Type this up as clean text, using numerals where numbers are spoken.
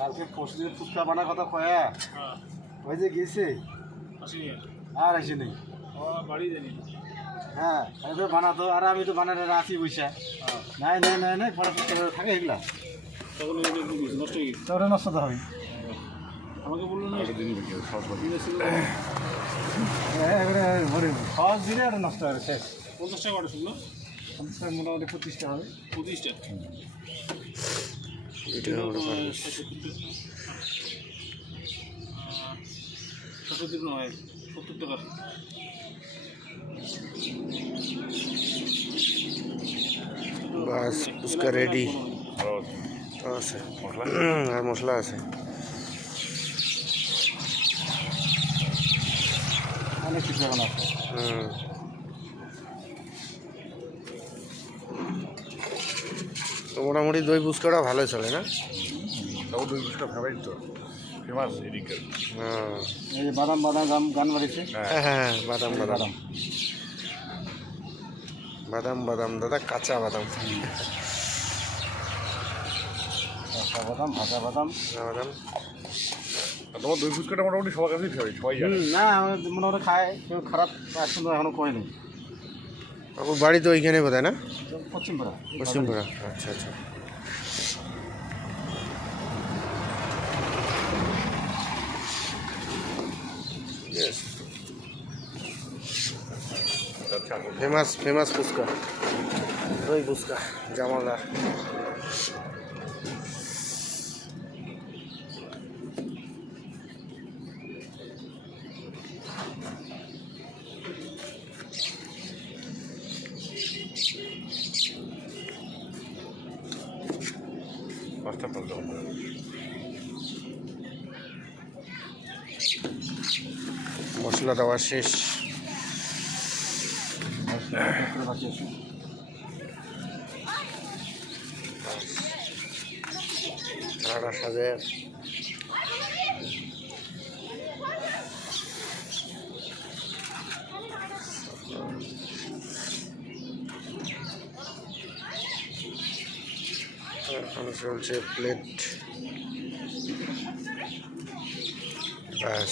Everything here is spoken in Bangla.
কালকে পরশুদিন ফুচকা বানার কথা কয়া ওই যে গেছে আর আসেনি বাড়ি জানি হ্যাঁ তাহলে বানাতো আর আমি তো বানাতে রাখি বইসা নাই নাই নাই নাই পরে থাকে এগুলা তখন নষ্ট হয়ে গেছে তোরা নষ্ট তো হবে আমাকে বললো না সহজ দিলে আর নষ্ট হবে শেষ 50 টাকা অর্ডার শুনলো 50 টাকা মোটামুটি 25টা হবে 25 টাকা এটা হলো 70 নয় 70 টাকা বাস ফুচকা রেডি আছে আর মশলা আছে অনেক কিছু এখন আছে তো মোটামুটি দই ফুচকাটা ভালো চলে না তাও দই ফুচকা ফেভারিট তো ফেমাস এদিকের হ্যাঁ এই যে বাদাম বাদাম গান বাড়িছে হ্যাঁ হ্যাঁ বাদাম বাদাম বাদাম বাদাম দাদা কাঁচা বাদাম কাঁচা বাদাম ভাজা বাদাম বাদাম আর তোমার দই ফুচকাটা মোটামুটি সবার কাছেই ফেভারিট সবাই জানে না আমার মোটামুটি খায় কেউ খারাপ এখন তো এখনো করেনি আপনার বাড়ি তো ওইখানে বোধহয় না পশ্চিমপাড়া পশ্চিমপুরা আচ্ছা আচ্ছা ফেমাস ফেমাস ফুচকা দই ফুচকা জামালদার পাঁচটা পাঁচটা মশলা দেওয়া শেষ থালাটা সাজে এখানে চলছে প্লেট ব্যাস